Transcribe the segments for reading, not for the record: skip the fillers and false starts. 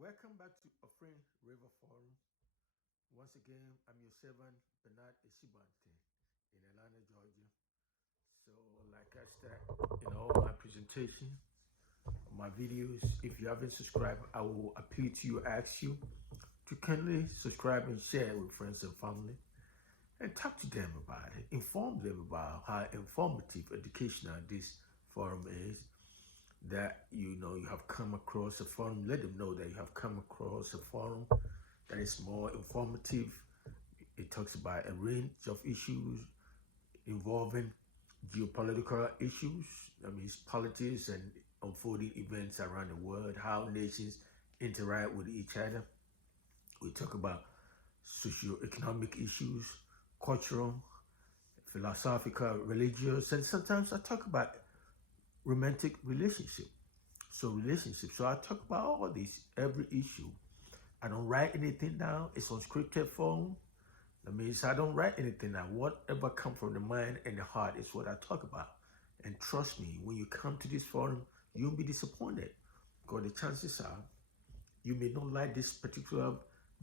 Welcome back to Offering River Forum. Once again, I'm your servant, Bernard Esibante in Atlanta, Georgia. So, like I start in all my presentation, my videos, if you haven't subscribed, I will appeal to you, ask you to kindly subscribe and share with friends and family and talk to them about it. Inform them about how informative, educational this forum is, that you have come across a forum. Let them know that you have come across a forum that is more informative. It talks about a range of issues involving geopolitical issues. That means politics and unfolding events around the world, how nations interact with each other. We talk about socio-economic issues, cultural, philosophical, religious, and sometimes I talk about romantic relationship. So I talk about all these, every issue. I don't write anything down. It's on scripted form. That means I don't write anything down. Whatever comes from the mind and the heart is what I talk about. And trust me, when you come to this forum, you'll be disappointed. Because the chances are you may not like this particular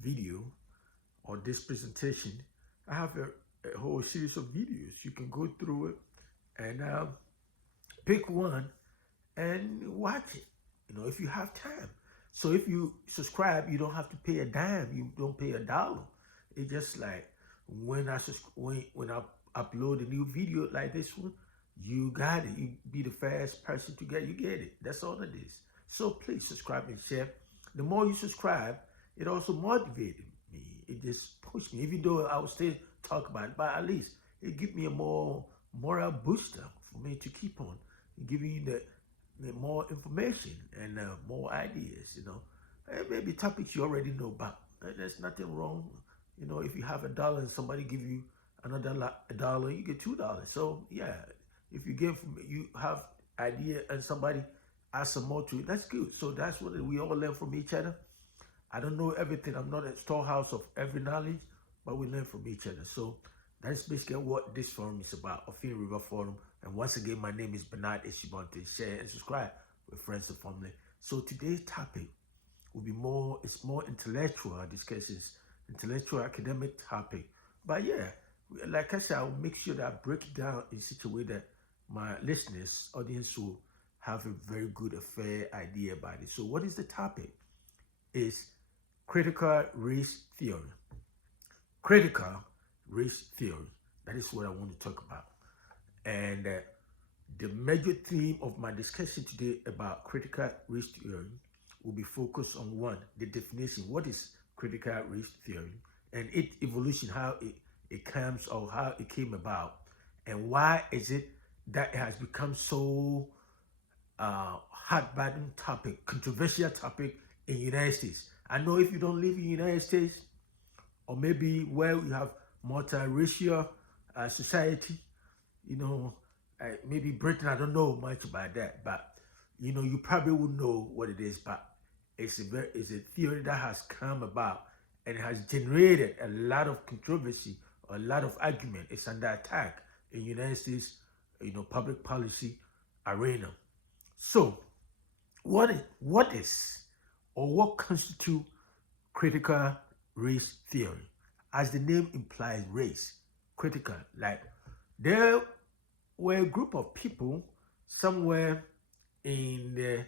video or this presentation. I have a whole series of videos. You can go through it and pick one and watch it, if you have time. So if you subscribe, you don't have to pay a dime. You don't pay a dollar. It's just like when I upload a new video like this one, you got it. You be the first person to get, you get it. That's all it is. So please subscribe and share. The more you subscribe, it also motivated me. It just pushed me, even though I will still talk about it, but at least it give me a more moral booster for me to keep on giving you the more information and more ideas. And maybe topics you already know about. And there's nothing wrong. If you have a dollar and somebody give you another a dollar, you get $2. So yeah, if you have idea and somebody adds some more to it, that's good. So that's what we all learn from each other. I don't know everything. I'm not a storehouse of every knowledge, but we learn from each other. So that's basically what this forum is about, Offering River Forum. And once again, my name is Bernard Esibante. Share and subscribe with friends and family. So today's topic will be it's more intellectual discussions, intellectual academic topic. But yeah, like I said, I'll make sure that I break it down in such a way that my listeners, audience will have a very good, a fair idea about it. So what is the topic? Is critical race theory. Critical race theory. That is what I want to talk about. And the major theme of my discussion today about critical race theory will be focused on one, the definition. What is critical race theory? And its evolution, how it comes or how it came about. And why is it that it has become so hot-button topic, controversial topic in the United States. I know if you don't live in the United States, or maybe where we have multiracial society, maybe Britain, I don't know much about that, but you probably would know what it is. But it's a theory that has come about and it has generated a lot of controversy, a lot of argument. It's under attack in United States, public policy arena. So, what is or what constitutes critical race theory? As the name implies, race, critical. Like there were a group of people somewhere in the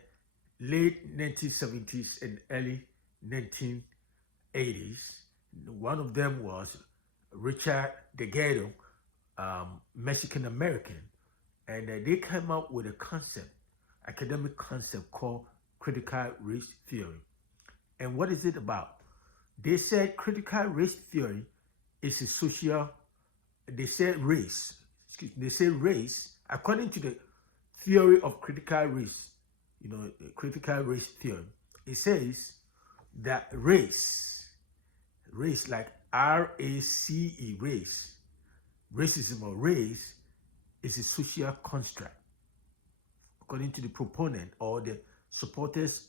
late 1970s and early 1980s. One of them was Richard Delgado, Mexican American, and they came up with a concept, academic concept called critical race theory. And what is it about? They said critical race theory is a social, they said race, they say race, according to the theory of critical race, critical race theory, it says that race like RACE, racism or race is a social construct, according to the proponent or the supporters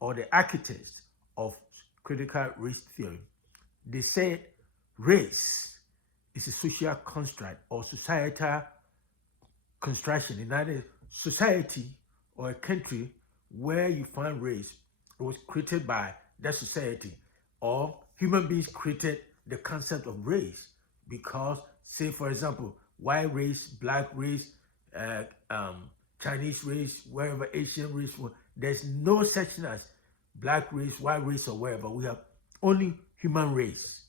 or the architects of critical race theory. They said race is a social construct or societal construction in either society or a country where you find race. It was created by that society, or human beings created the concept of race because, say, for example, white race, black race, uh, um, Chinese race, wherever Asian race, there's no such thing as black race, white race, or wherever. We have only human race.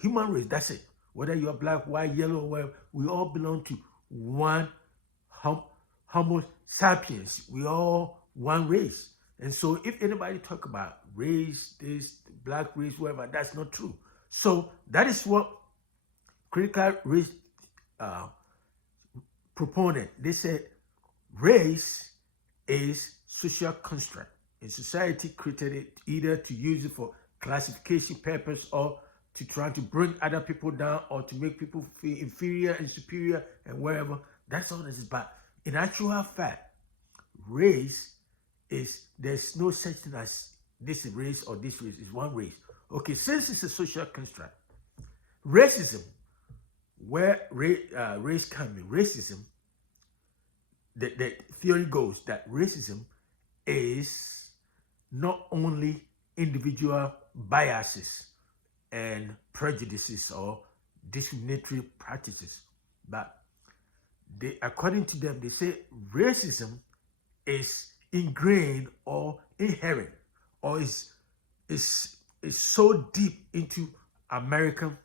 Human race, that's it. Whether you're black, white, yellow, or whatever, we all belong to one Homo sapiens. We all one race. And so if anybody talk about race, this, black race, whatever, that's not true. So that is what critical race uh, proponent, they said race is social construct. And society created it either to use it for classification purpose or to try to bring other people down or to make people feel inferior and superior and wherever. That's all this is about. In actual fact, race is, there's no such thing as this race or this race. Is one race. Okay, since it's a social construct, racism, where race can be, racism, the theory goes that racism is not only individual biases and prejudices or discriminatory practices, but they, according to them, they say racism is ingrained or inherent or is so deep into American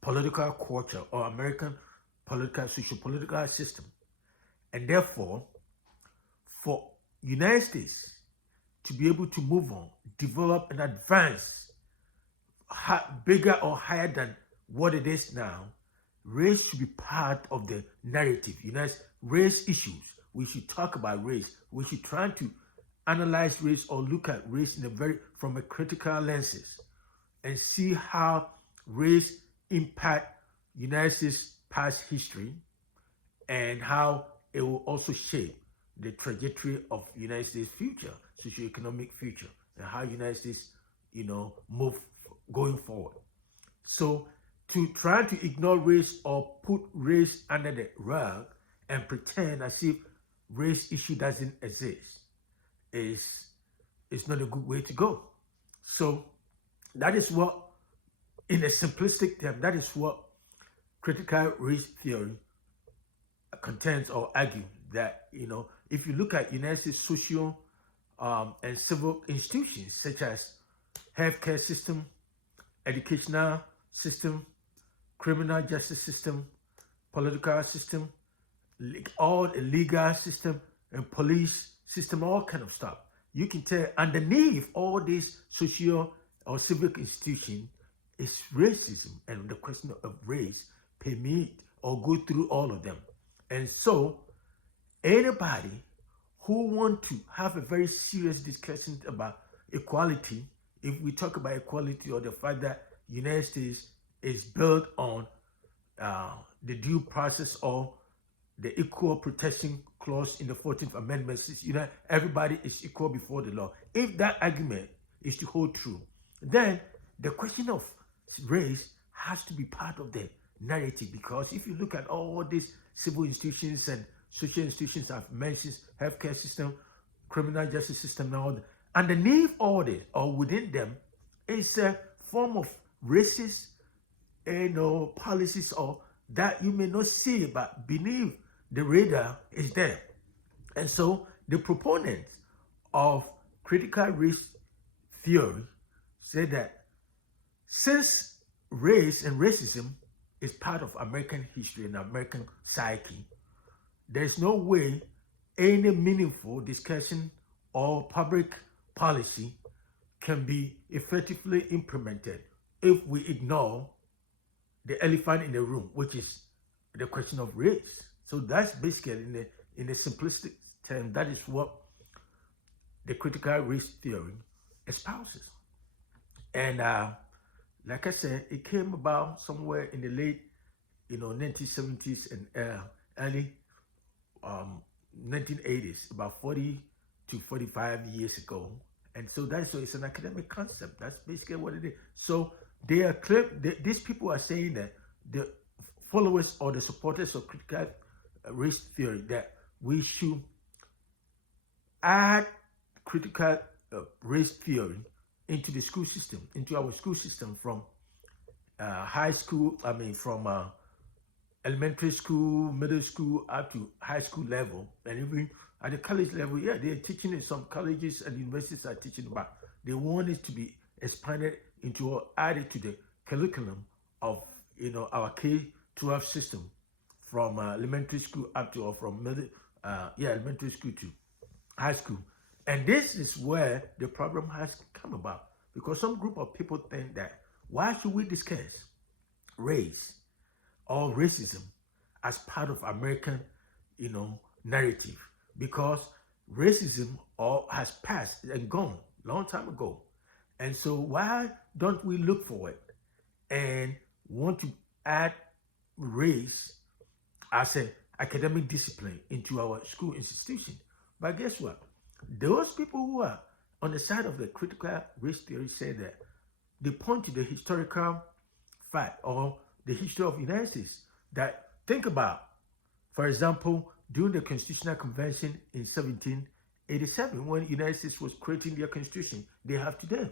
political culture or American political, social political system. And therefore, for United States to be able to move on, develop and advance bigger or higher than what it is now, race should be part of the narrative. Race issues. We should talk about race. We should try to analyze race or look at race in from a critical lenses and see how race impact United States past history and how it will also shape the trajectory of United States future, socioeconomic future, and how United States, move going forward. So to try to ignore race or put race under the rug and pretend as if race issue doesn't exist is not a good way to go. So that is what, in a simplistic term, that is what critical race theory contends or argue that, if you look at United States social and civil institutions such as healthcare system, educational system, criminal justice system, political system, all the legal system and police system, all kind of stuff. You can tell underneath all these social or civic institutions is racism, and the question of race permeate or go through all of them. And so anybody who want to have a very serious discussion about equality, if we talk about equality or the fact that United States is built on the due process or the equal protection clause in the 14th Amendment, everybody is equal before the law. If that argument is to hold true, then the question of race has to be part of the narrative, because if you look at all these civil institutions and social institutions I've mentioned, healthcare system, criminal justice system, and all that, underneath all this or within them is a form of racist, policies or that you may not see, but beneath the radar is there. And so the proponents of critical race theory say that since race and racism is part of American history and American psyche, there's no way any meaningful discussion or public policy can be effectively implemented if we ignore the elephant in the room, which is the question of race. So that's basically, in a simplistic term, that is what the critical race theory espouses. And like I said, it came about somewhere in the late, 1970s and early 1980s, about 40 to 45 years ago. And so it's an academic concept. That's basically what it is. So these people are saying that the followers or the supporters of critical race theory, that we should add critical race theory into the school system, into our school system from high school, from elementary school, middle school, up to high school level, and even at the college level. Yeah, they're teaching in some colleges and universities are teaching about. They want it to be expanded into or added to the curriculum of our K-12 system from elementary school up to or from middle, elementary school to high school. And this is where the problem has come about, because some group of people think that why should we discuss race or racism as part of American, narrative? Because racism has passed and gone long time ago. And so why don't we look for it and want to add race as an academic discipline into our school institution? But guess what? Those people who are on the side of the critical race theory say that they point to the historical fact or the history of the United States. That think about, for example, during the Constitutional Convention in 1787, when the United States was creating their constitution they have today.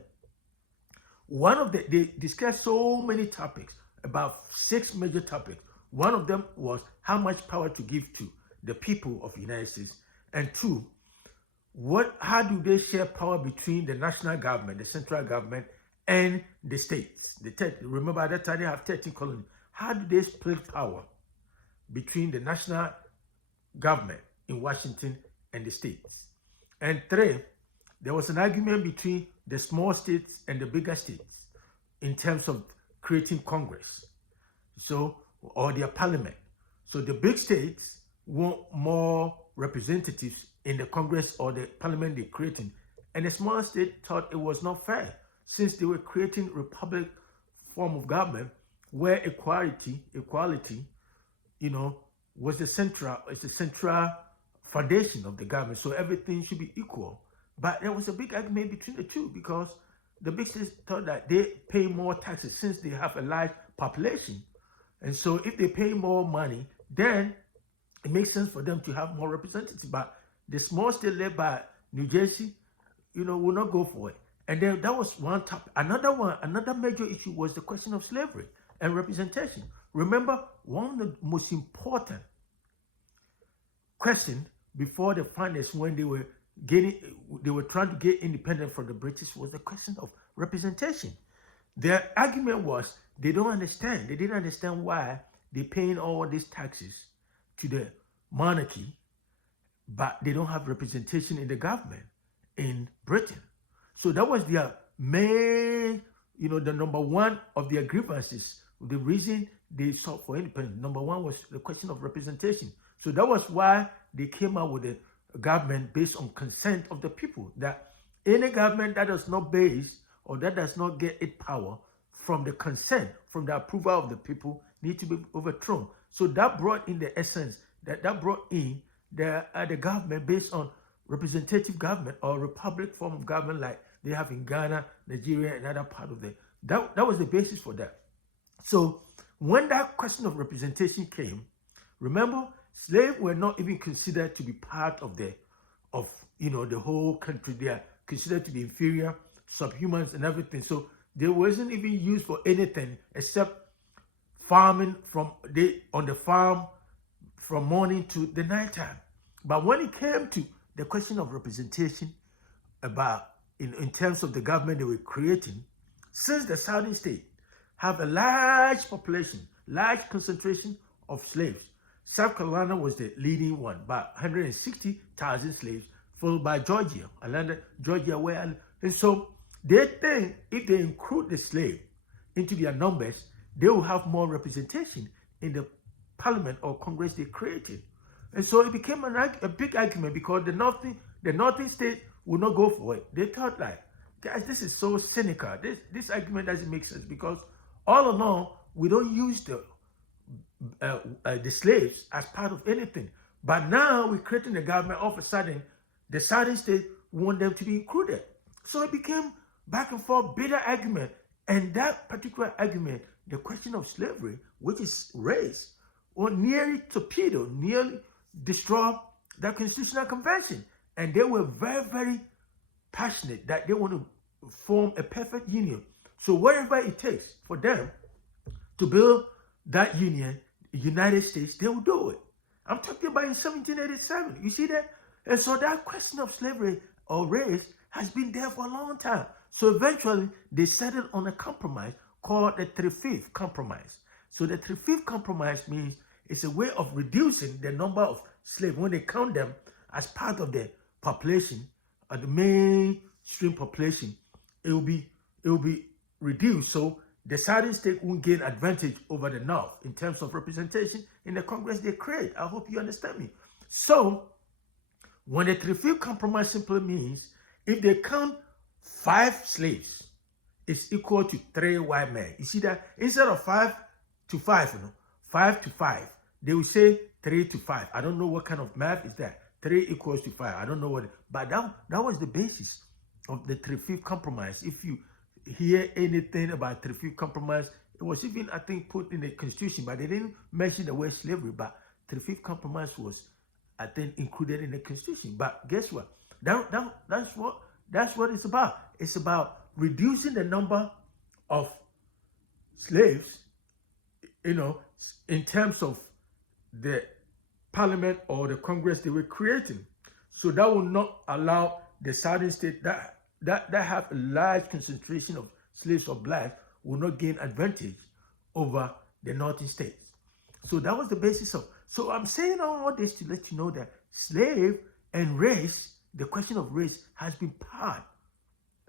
They discussed so many topics, about 6 major topics. One of them was how much power to give to the people of the United States, and 2, how do they share power between the national government, the central government, and the states? Remember, at that time they have 13 colonies. How do they split power between the national government in Washington and the states? And 3, there was an argument between the small states and the bigger states in terms of creating Congress, or their parliament. So the big states want more representatives in the Congress or the parliament they're creating, and the small state thought it was not fair, since they were creating republic form of government where equality, was the central foundation of the government. So everything should be equal. But there was a big argument between the two, because the big states thought that they pay more taxes since they have a large population. And so if they pay more money, then it makes sense for them to have more representatives. But the small state led by New Jersey, will not go for it. And then that was one topic. Another major issue was the question of slavery and representation. Remember, one of the most important questions before the founders, when they were trying to get independent from the British, was the question of representation. Their argument was they didn't understand why they're paying all these taxes to the monarchy, but they don't have representation in the government in Britain. So that was their main, the number one of their grievances. The reason they sought for independence, number one, was the question of representation. So that was why they came out with a government based on consent of the people, that any government that does not base or that does not get its power from the consent, from the approval of the people, need to be overthrown. So that brought in the essence, that brought in the government based on representative government or republic form of government like they have in Ghana, Nigeria, and other part of that was the basis for that. So when that question of representation came, remember, slaves were not even considered to be part of the whole country. They are considered to be inferior, subhumans, and everything. So they wasn't even used for anything except farming on the farm from morning to the night time. But when it came to the question of representation about in terms of the government they were creating, since the southern state have a large population, large concentration of slaves, South Carolina was the leading one, about 160,000 slaves, followed by Georgia, and so they think if they include the slave into their numbers, they will have more representation in the parliament or Congress they created. And so it became a big argument, because the northern state would not go for it. They thought, like, guys, this is so cynical. This argument doesn't make sense, because all along we don't use the slaves as part of anything. But now we're creating a government, all of a sudden the southern state want them to be included. So it became back and forth, bitter argument. And that particular argument, the question of slavery, which is race, nearly destroyed the Constitutional Convention. And they were very, very passionate that they want to form a perfect union. So whatever it takes for them to build that union, United States, they will do it. I'm talking about in 1787. You see that? And so that question of slavery or race has been there for a long time. So eventually, they settled on a compromise called the Three-Fifth Compromise. So the Three-Fifth Compromise means it's a way of reducing the number of slaves when they count them as part of the population, the mainstream population. It will be reduced, so the southern state won't gain advantage over the north in terms of representation in the Congress they create. I hope you understand me. So when the Three-Fifth Compromise simply means if they count 5 slaves, it's equal to 3 white men. You see that? Instead of 5 to 5, 5 to 5, they will say 3 to 5. I don't know what kind of math is that. 3 equals to 5. I don't know what, but that was the basis of the Three-Fifth Compromise. If you hear anything about Three-Fifth Compromise, it was even, I think, put in the Constitution, but they didn't mention the word slavery. But Three-Fifth Compromise was, I think, included in the Constitution. But guess what? That's what it's about. It's about reducing the number of slaves, in terms of the parliament or the Congress they were creating. So that will not allow the southern state that have a large concentration of slaves or blacks will not gain advantage over the northern states. So that was the basis of. So I'm saying all this to let you know that slave and race, the question of race, has been part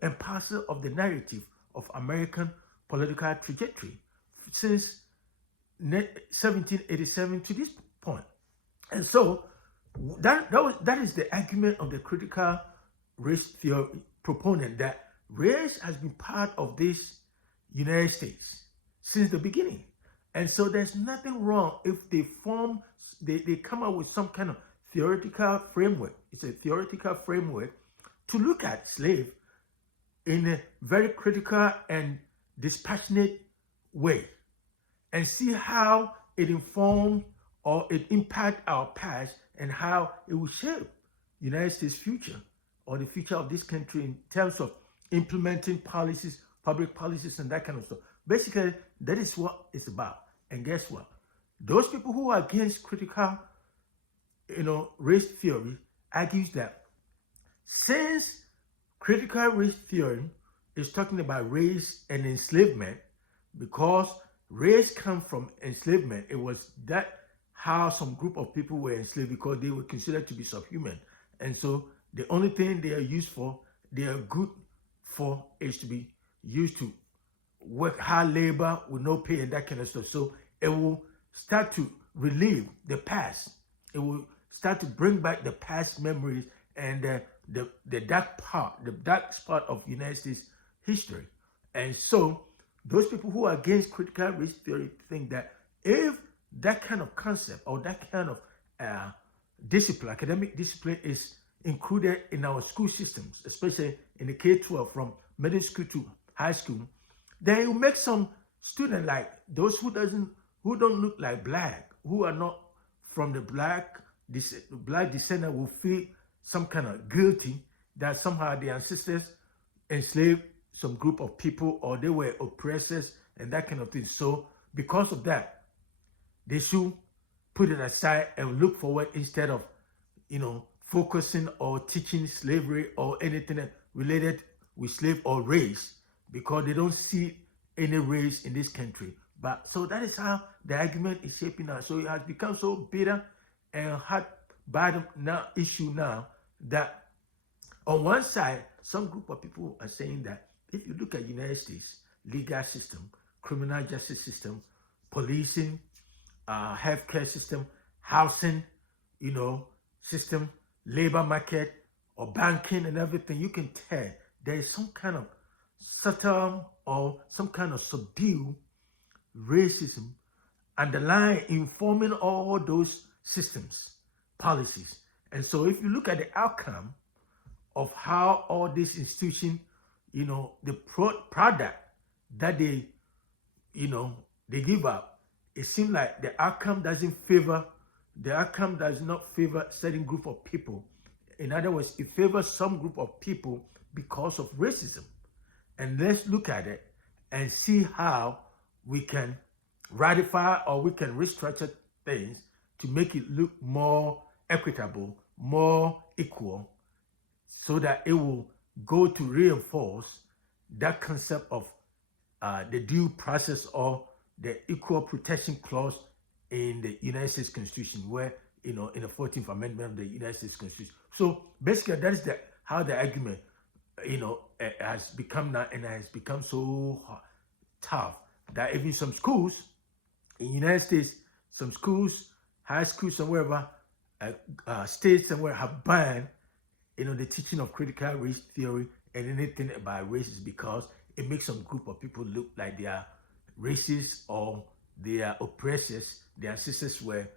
and parcel of the narrative of American political trajectory since 1787 to this point. And so that is the argument of the critical race theory proponent, that race has been part of this United States since the beginning. And so there's nothing wrong if they come up with some kind of theoretical framework. It's a theoretical framework to look at slave in a very critical and dispassionate way and see how it informed or it impact our past and how it will shape United States future or the future of this country in terms of implementing policies, public policies, and that kind of stuff. Basically, that is what it's about. And guess what? Those people who are against critical, race theory argues that since critical race theory is talking about race and enslavement, because race comes from enslavement, it was that how some group of people were enslaved because they were considered to be subhuman. And so the only thing they are good for is to be used to work hard labor with no pay and that kind of stuff. So it will start to relieve the past. It will start to bring back the past memories and the dark part of United States history. And so those people who are against critical race theory think that if that kind of concept or that kind of discipline, academic discipline, is included in our school systems, especially in the K-12 from middle school to high school, then it will make some students, like those who don't look like black, who are not from the black descendant, will feel some kind of guilty that somehow their ancestors enslaved some group of people or they were oppressors and that kind of thing. So because of that, they should put it aside and look forward instead of, focusing or teaching slavery or anything related with slave or race, because they don't see any race in this country. But so that is how the argument is shaping out. So it has become so bitter and hot bottom now issue now that on one side, some group of people are saying that if you look at United States legal system, criminal justice system, policing, healthcare system, housing, system, labor market, or banking and everything, you can tell there is some kind of subtle or some kind of subdued racism underlying, informing all those systems, policies. And so if you look at the outcome of how all these institutions, the product that they give up, it seems like the outcome does not favor certain group of people. In other words, it favors some group of people because of racism. And let's look at it and see how we can ratify or we can restructure things to make it look more equitable, more equal, so that it will go to reinforce that concept of the due process or the equal protection clause in the United States Constitution, where, in the 14th Amendment of the United States Constitution. So basically, that is how the argument, has become now, and has become so tough that even some schools in the United States, some schools, high schools, somewhere, states somewhere have banned, the teaching of critical race theory and anything about races, because it makes some group of people look like they are racist or they are oppressors. Their ancestors were,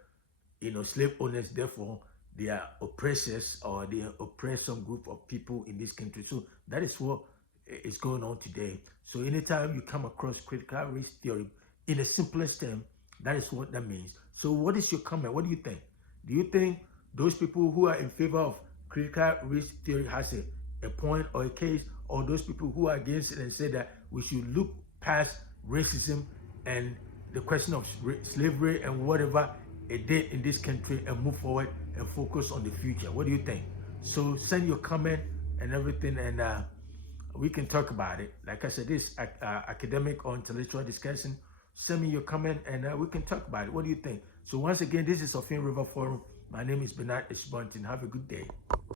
slave owners, therefore they are oppressors, or they oppress some group of people in this country. So that is what is going on today. So anytime you come across critical race theory, in the simplest term, that is what that means. So what is your comment? What do you think? Do you think those people who are in favor of critical race theory has a point or a case, or those people who are against it and say that we should look past racism and the question of slavery and whatever it did in this country and move forward and focus on the future? What do you think? So send your comment and everything, and we can talk about it. Like I said, this academic or intellectual discussion. Send me your comment and we can talk about it. What do you think? So once again, this is Ophir River Forum. My name is Bernard Esbontin. Have a good day.